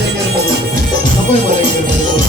ಮನೆಗಿರ್ಬೋದು ಮಗುವಿನ ಮನೆಗಿರ್ಬೋದು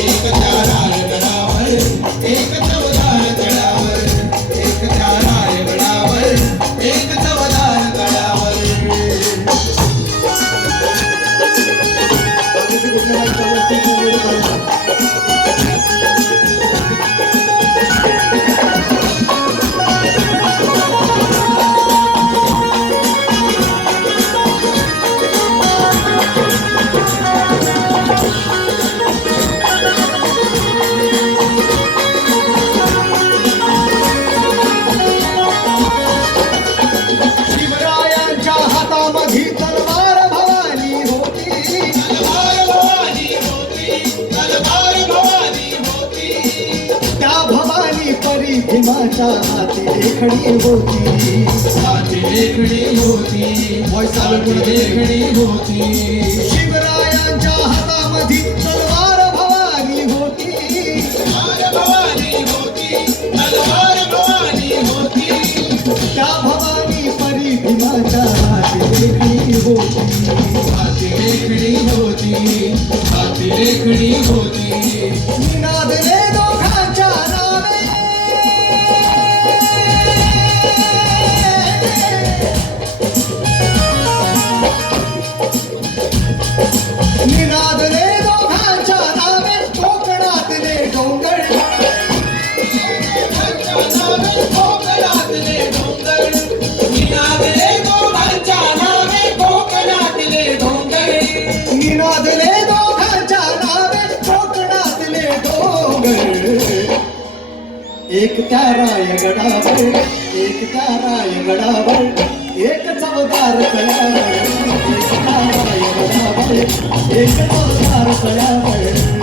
एक चार एक तिथे माझ्या हाती देखणी होती. हाती देखणी होती. वैसालपुर देखणी होती. शिवरायांच्या हातामध्ये तलवार भवानी होती. भवानी होती. तलवार भवानी होती. त्या भवानी परी माझ्या हाती देखणी होती. हाती देखणी होती. हाती देखणी होती. वाजले दोघांच्या एक त्या रायगडावर एक त्या रायगडावर एक चवदार तळ्यावर एक त्या रायगडावर एक चवदार तळ्यावर